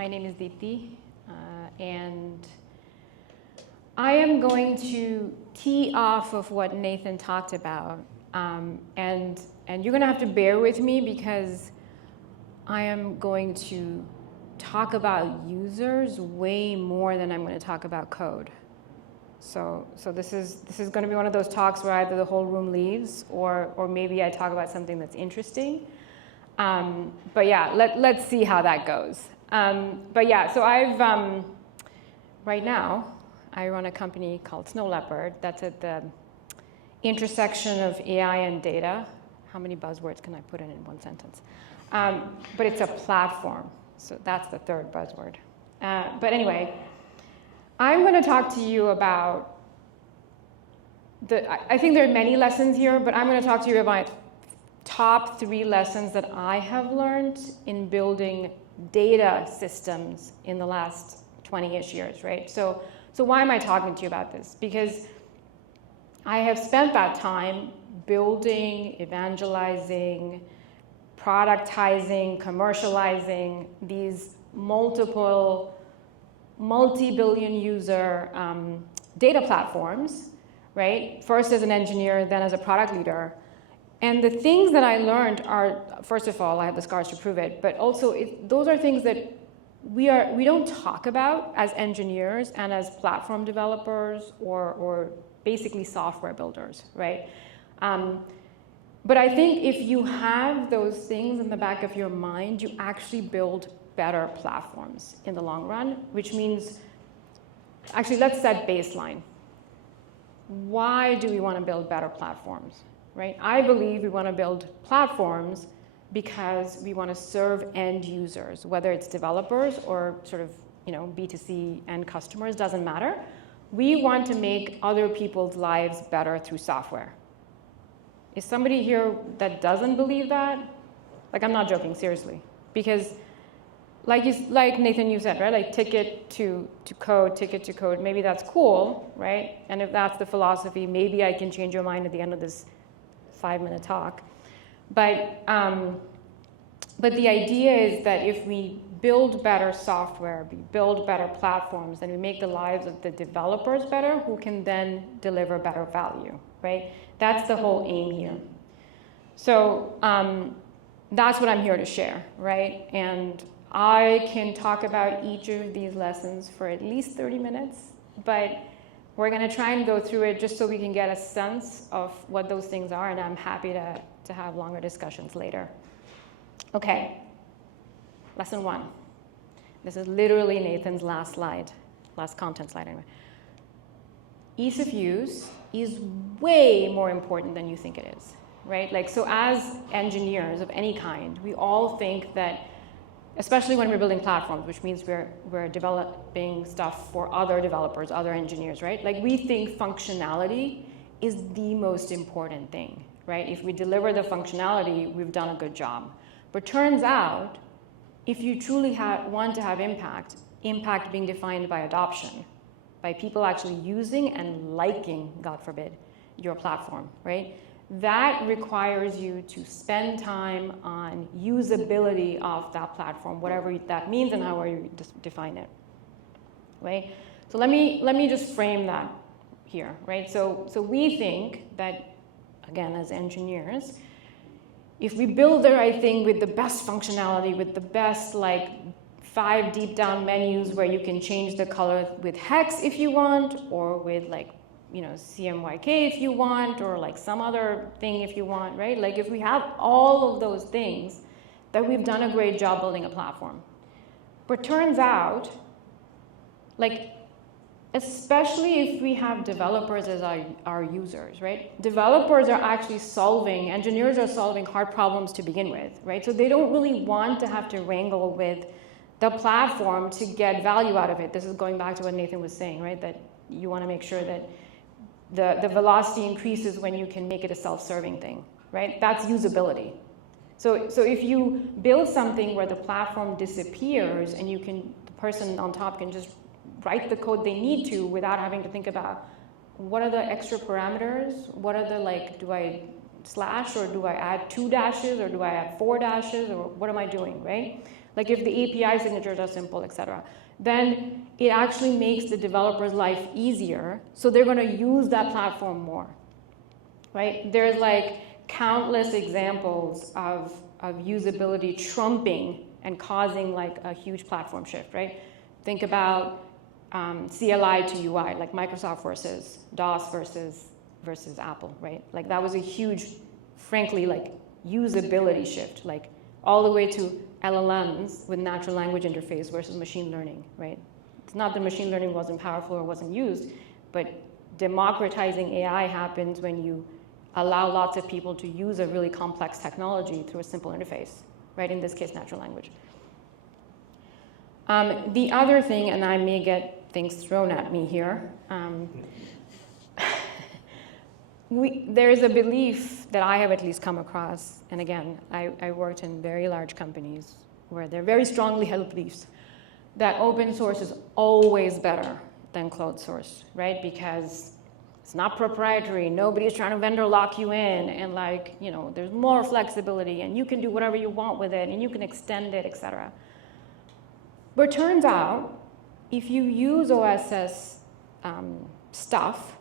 My name is Deepti, and I am going to tee off of what Nathan talked about, and you're going to have to bear with me because I am going to talk about users way more than I'm going to talk about code. So this is going to be one of those talks where either the whole room leaves or maybe I talk about something that's interesting. But yeah, let's see how that goes. But yeah, so I've right now I run a company called Snow Leopard that's at the intersection of AI and data. How many buzzwords can I put in one sentence? But it's a platform, so that's the third buzzword. But anyway, I'm going to talk to you about I think there are many lessons here, but I'm going to talk to you about top 3 lessons that I have learned in building data systems in the last 20-ish years, right? So why am I talking to you about this? Because I have spent that time building, evangelizing, productizing, commercializing these multi-billion user data platforms, right? First as an engineer, then as a product leader. And the things that I learned are, first of all, I have the scars to prove it, but also those are things that we don't talk about as engineers and as platform developers or basically software builders, right? But I think if you have those things in the back of your mind, you actually build better platforms in the long run, which means, actually let's set baseline. Why do we want to build better platforms? Right? I believe we want to build platforms because we want to serve end users, whether it's developers or sort of, B2C end customers, doesn't matter. We want to make other people's lives better through software. Is somebody here that doesn't believe that? Like, I'm not joking, seriously. Because like Nathan, you said, right? Like ticket to code, maybe that's cool, right? And if that's the philosophy, maybe I can change your mind at the end of this 5-minute talk. But the idea is that if we build better software, we build better platforms, and we make the lives of the developers better, who can then deliver better value, right? That's the whole aim here. So that's what I'm here to share, right? And I can talk about each of these lessons for at least 30 minutes, but we're going to try and go through it just so we can get a sense of what those things are, and I'm happy to have longer discussions later. Okay, lesson 1. This is literally Nathan's last content slide anyway. Ease of use is way more important than you think it is, right? Like, so as engineers of any kind, we all think that, especially when we're building platforms, which means we're developing stuff for other developers, other engineers, right? Like, we think functionality is the most important thing, right? If we deliver the functionality, we've done a good job. But turns out, if you truly want to have impact being defined by adoption, by people actually using and liking, God forbid, your platform, right? That requires you to spend time on usability of that platform, whatever that means and however you define it, right? So let me just frame that here, right? So we think that, again, as engineers, if we build the right thing with the best functionality, with the best 5 deep down menus where you can change the color with hex if you want, or with CMYK if you want, or some other thing if you want, right? Like, if we have all of those things, then we've done a great job building a platform. But turns out, especially if we have developers as our users, right? Developers are actually engineers are solving hard problems to begin with, right? So they don't really want to have to wrangle with the platform to get value out of it. This is going back to what Nathan was saying, right? That you want to make sure that the velocity increases when you can make it a self-serving thing, right? That's usability. So if you build something where the platform disappears and the person on top can just write the code they need to without having to think about what are the extra parameters, what are the, do I slash, or do I add 2 dashes, or do I add 4 dashes, or what am I doing, right? Like if the API signatures are simple, etc., then it actually makes the developer's life easier. So they're going to use that platform more, right? There's like countless examples of usability trumping and causing like a huge platform shift, right? Think about CLI to UI, like Microsoft versus DOS versus Apple, right? Like that was a huge, frankly, like usability shift, like all the way to LLMs with natural language interface versus machine learning, right? It's not that machine learning wasn't powerful or wasn't used, but democratizing AI happens when you allow lots of people to use a really complex technology through a simple interface, right? In this case, natural language. The other thing, and I may get things thrown at me here, there's a belief that I have at least come across, and again, I worked in very large companies where they're very strongly held beliefs that open source is always better than closed source, right? Because it's not proprietary, nobody's trying to vendor lock you in, and like, you know, there's more flexibility, and you can do whatever you want with it, and you can extend it, etc. But turns out, if you use OSS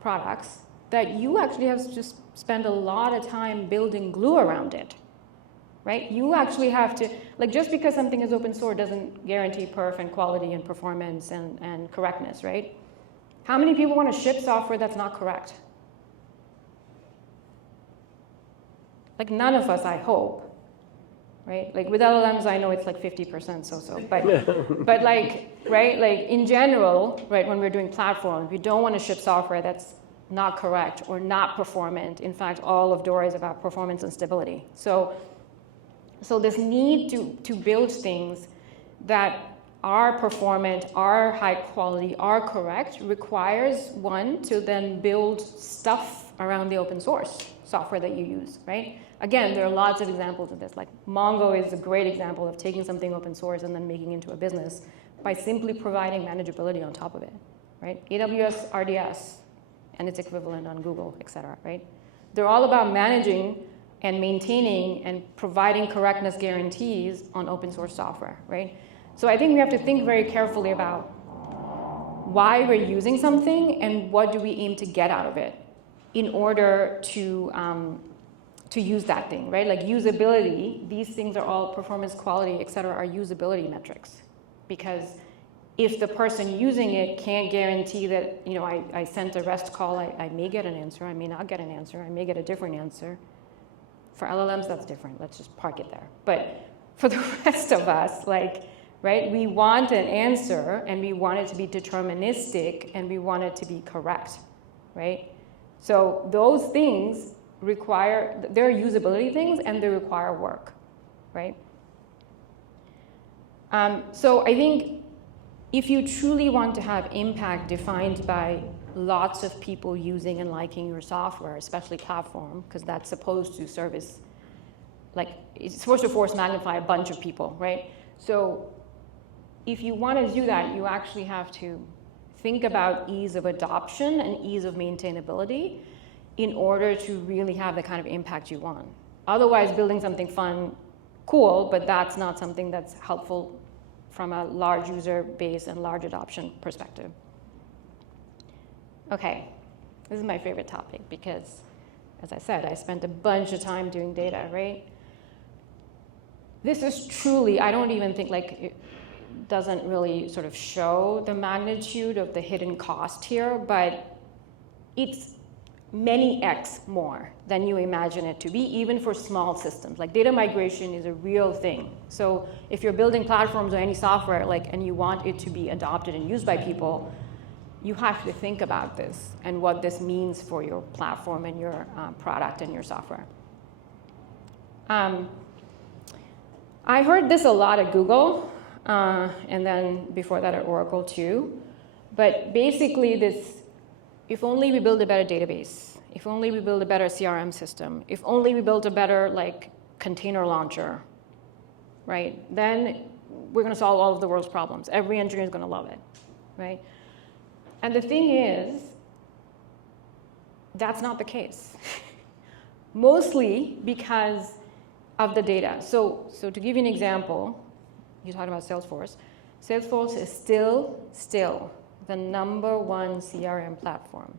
products, that you actually have to just spend a lot of time building glue around it, right? You actually have to, like, just because something is open source doesn't guarantee perf and quality and performance and correctness, right? How many people want to ship software that's not correct? Like none of us, I hope, right? Like with LLMs, I know it's like 50% so-so, but like, right? Like in general, right, when we're doing platforms, we don't want to ship software that's not correct or not performant. In fact, all of DORA is about performance and stability. So this need to build things that are performant, are high quality, are correct, requires one to then build stuff around the open source software that you use, right? Again, there are lots of examples of this. Like Mongo is a great example of taking something open source and then making it into a business by simply providing manageability on top of it, right? AWS RDS and its equivalent on Google, et cetera, right? They're all about managing and maintaining and providing correctness guarantees on open source software, right? So I think we have to think very carefully about why we're using something and what do we aim to get out of it in order to use that thing, right? Like usability, these things are all performance, quality, et cetera, are usability metrics. Because if the person using it can't guarantee that, you know, I sent a REST call, I may get an answer, I may not get an answer, I may get a different answer. For LLMs, that's different. Let's just park it there. But for the rest of us, like, right, we want an answer, and we want it to be deterministic, and we want it to be correct, right? So those things require, they're usability things, and they require work, right? So I think if you truly want to have impact defined by lots of people using and liking your software, especially platform, because that's supposed to service, like, it's supposed to force magnify a bunch of people, right? So if you want to do that, you actually have to think about ease of adoption and ease of maintainability in order to really have the kind of impact you want. Otherwise, building something fun, cool, but that's not something that's helpful from a large user base and large adoption perspective. Okay, this is my favorite topic because, as I said, I spent a bunch of time doing data, right? This is truly, I don't even think, like, it doesn't really sort of show the magnitude of the hidden cost here, but it's many X more than you imagine it to be, even for small systems. Like data migration is a real thing. So if you're building platforms or any software, like, and you want it to be adopted and used by people, you have to think about this and what this means for your platform and your product and your software. I heard this a lot at Google, and then before that at Oracle too. But basically this, if only we build a better database, if only we build a better CRM system, if only we build a better like container launcher, right? Then we're gonna solve all of the world's problems. Every engineer is gonna love it, right? And the thing is, that's not the case. Mostly because of the data. So to give you an example, you talked about Salesforce. Salesforce is still the #1 CRM platform.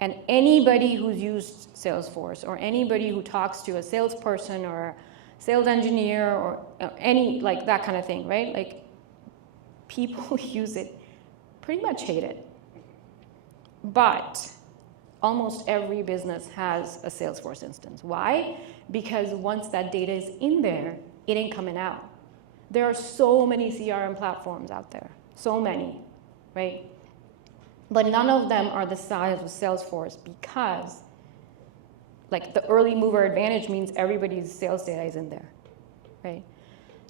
And anybody who's used Salesforce, or anybody who talks to a salesperson or a sales engineer or any, like that kind of thing, right? Like, people who use it pretty much hate it. But almost every business has a Salesforce instance. Why? Because once that data is in there, it ain't coming out. There are so many CRM platforms out there, so many, right? But none of them are the size of Salesforce, because like the early mover advantage means everybody's sales data is in there, right?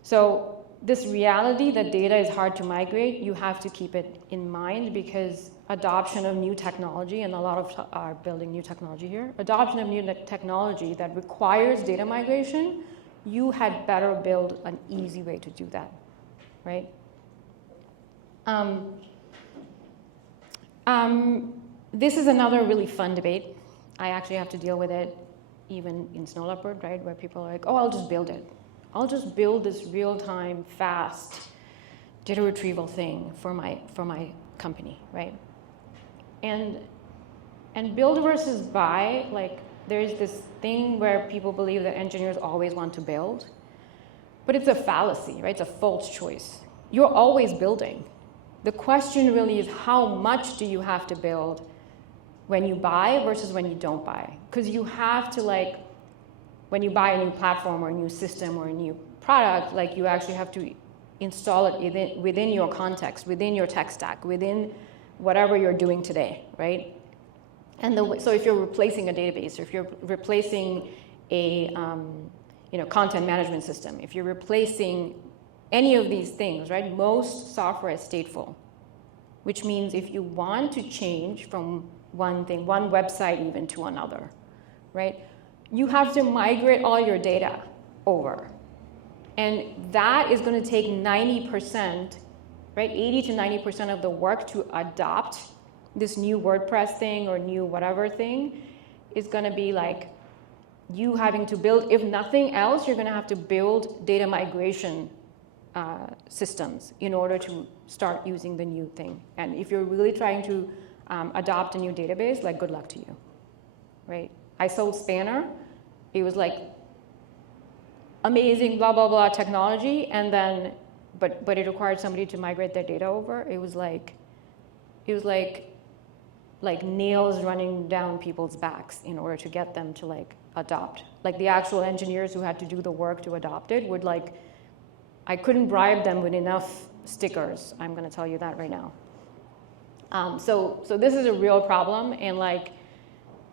So this reality that data is hard to migrate, you have to keep it in mind, because adoption of new technology, and a lot of are building new technology here, adoption of new technology that requires data migration, you had better build an easy way to do that, right? This is another really fun debate. I actually have to deal with it even in Snow Leopard, right? Where people are like, oh, I'll just build it. I'll just build this real-time, fast data retrieval thing for my company, right? And build versus buy, like there's this thing where people believe that engineers always want to build, but it's a fallacy, right? It's a false choice. You're always building. The question really is, how much do you have to build when you buy versus when you don't buy? Because you have to, like, when you buy a new platform or a new system or a new product, like you actually have to install it within your context, within your tech stack, within whatever you're doing today, right? And so if you're replacing a database, or if you're replacing a content management system, if you're replacing any of these things, right? Most software is stateful, which means if you want to change from one thing, one website even, to another, right? You have to migrate all your data over. And that is going to take 90%, right? 80 to 90% of the work to adopt this new WordPress thing or new whatever thing is going to be like you having to build, if nothing else, you're going to have to build data migration systems in order to start using the new thing. And if you're really trying to adopt a new database, like, good luck to you, right? I sold Spanner. It was like amazing, blah, blah, blah technology. And then, but it required somebody to migrate their data over. It was like nails running down people's backs in order to get them to like adopt. Like the actual engineers who had to do the work to adopt it would like, I couldn't bribe them with enough stickers. I'm going to tell you that right now. So this is a real problem, and like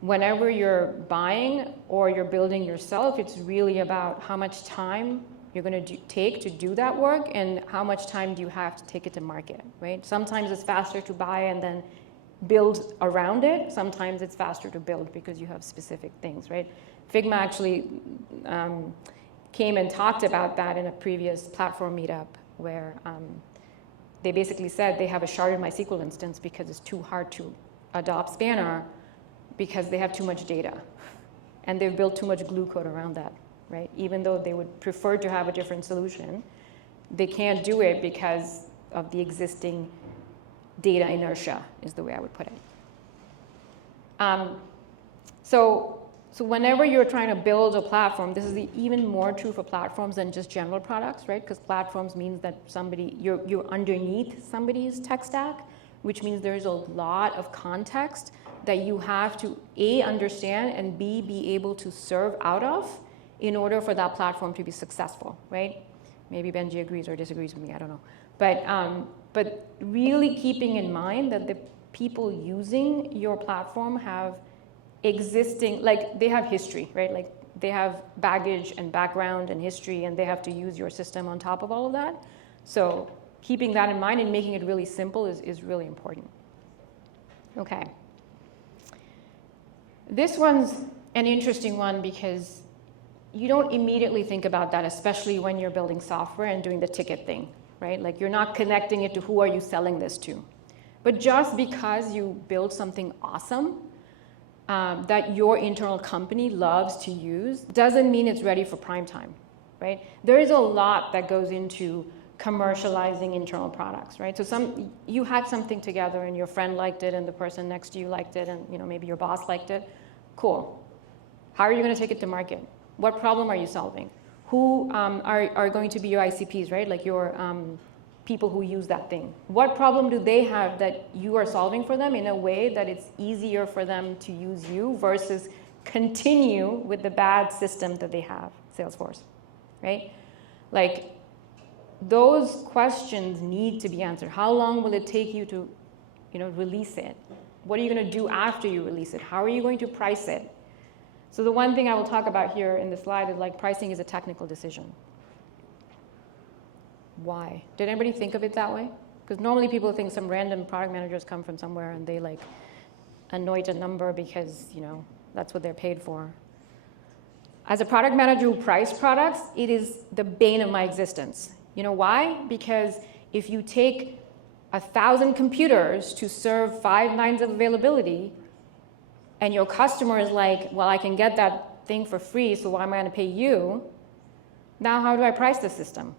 whenever you're buying or you're building yourself, it's really about how much time you're going to take to do that work, and how much time do you have to take it to market, right? Sometimes it's faster to buy and then build around it. Sometimes it's faster to build because you have specific things, right? Figma actually came and talked about that in a previous platform meetup, where they basically said they have a sharded MySQL instance because it's too hard to adopt Spanner because they have too much data. And they've built too much glue code around that, right? Even though they would prefer to have a different solution, they can't do it because of the existing data inertia, is the way I would put it. So whenever you're trying to build a platform, this is even more true for platforms than just general products, right? Because platforms means that you're underneath somebody's tech stack, which means there's a lot of context that you have to A, understand, and B, be able to serve out of in order for that platform to be successful, right? Maybe Benji agrees or disagrees with me, I don't know. But really keeping in mind that the people using your platform have existing, like they have history, right? Like they have baggage and background and history, and they have to use your system on top of all of that. So keeping that in mind and making it really simple is really important. Okay. This one's an interesting one because you don't immediately think about that, especially when you're building software and doing the ticket thing, right? Like you're not connecting it to who are you selling this to. But just because you build something awesome that your internal company loves to use doesn't mean it's ready for prime time, right? There is a lot that goes into commercializing internal products, right? So you had something together and your friend liked it and the person next to you liked it and maybe your boss liked it. Cool. How are you going to take it to market? What problem are you solving? Who are going to be your ICPs, right? Like your people who use that thing. What problem do they have that you are solving for them in a way that it's easier for them to use you versus continue with the bad system that they have, Salesforce, right? Like, those questions need to be answered. How long will it take you to, release it? What are you going to do after you release it? How are you going to price it? So the one thing I will talk about here in the slide is like pricing is a technical decision. Why? Did anybody think of it that way? Because normally people think some random product managers come from somewhere and they like anoint a number because, that's what they're paid for. As a product manager who price products, it is the bane of my existence. You know why? Because if you take 1,000 computers to serve 5 nines of availability, and your customer is like, well, I can get that thing for free, so why am I going to pay you? Now how do I price the system?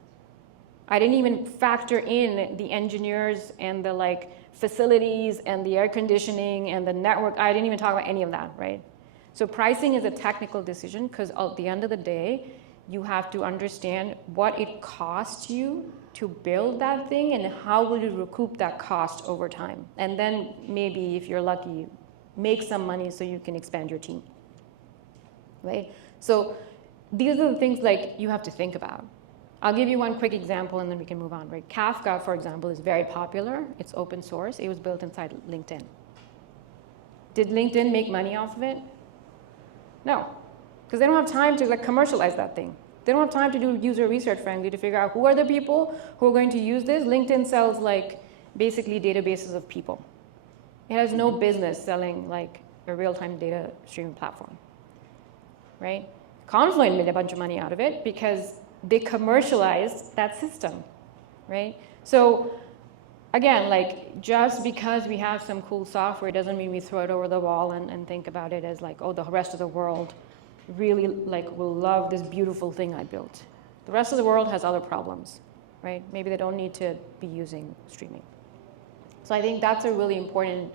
I didn't even factor in the engineers and the facilities and the air conditioning and the network. I didn't even talk about any of that, right? So pricing is a technical decision because at the end of the day, you have to understand what it costs you to build that thing and how will you recoup that cost over time. And then maybe, if you're lucky, make some money so you can expand your team, right? So these are the things you have to think about. I'll give you one quick example and then we can move on, right? Kafka, for example, is very popular. It's open source. It was built inside LinkedIn. Did LinkedIn make money off of it? No, because they don't have time to commercialize that thing. They don't have time to do user research, frankly, to figure out who are the people who are going to use this. LinkedIn sells basically databases of people. It has no business selling a real-time data streaming platform, right? Confluent made a bunch of money out of it because they commercialized that system, right? So again, just because we have some cool software doesn't mean we throw it over the wall and think about it as the rest of the world really will love this beautiful thing I built. The rest of the world has other problems, right? Maybe they don't need to be using streaming. So I think that's a really important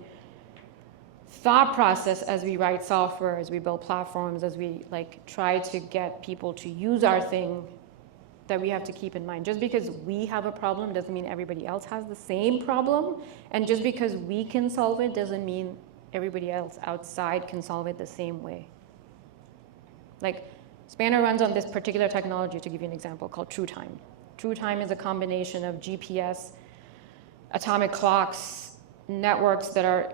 thought process as we write software, as we build platforms, as we try to get people to use our thing, that we have to keep in mind. Just because we have a problem doesn't mean everybody else has the same problem. And just because we can solve it doesn't mean everybody else outside can solve it the same way. Spanner runs on this particular technology, to give you an example, called TrueTime. TrueTime is a combination of GPS, atomic clocks, networks that are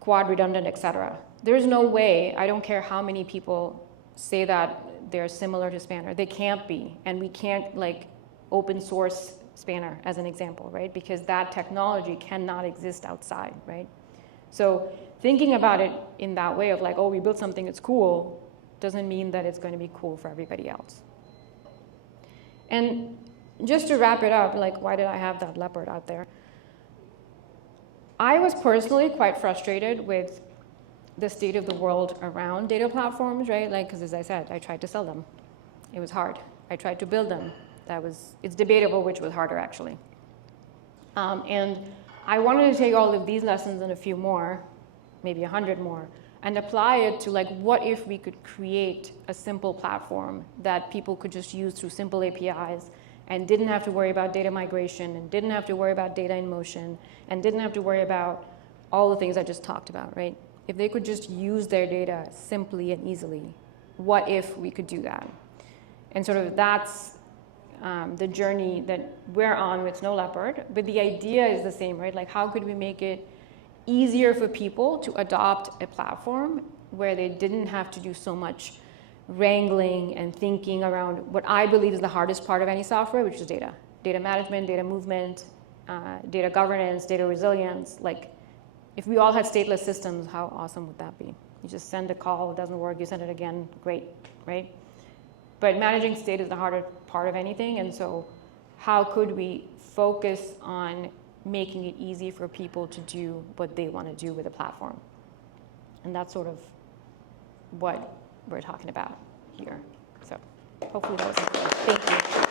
quad redundant, etc. There's no way, I don't care how many people say that they're similar to Spanner. They can't be, and we can't open source Spanner as an example, right? Because that technology cannot exist outside, right? So thinking about it in that way of oh, we built something that's cool, doesn't mean that it's going to be cool for everybody else. And just to wrap it up, why did I have that leopard out there? I was personally quite frustrated with the state of the world around data platforms, right? Because as I said, I tried to sell them. It was hard. I tried to build them. It's debatable which was harder, actually. And I wanted to take all of these lessons and a few more, maybe 100 more, and apply it to what if we could create a simple platform that people could just use through simple APIs and didn't have to worry about data migration and didn't have to worry about data in motion and didn't have to worry about all the things I just talked about, right? If they could just use their data simply and easily, what if we could do that? And sort of that's the journey that we're on with Snow Leopard, but the idea is the same, right? How could we make it easier for people to adopt a platform where they didn't have to do so much wrangling and thinking around what I believe is the hardest part of any software, which is data. Data management, data movement, data governance, data resilience. If we all had stateless systems, how awesome would that be? You just send a call, it doesn't work, you send it again, great, right? But managing state is the harder part of anything, and so how could we focus on making it easy for people to do what they want to do with a platform? And that's sort of what we're talking about here. So hopefully that was helpful. Thank you.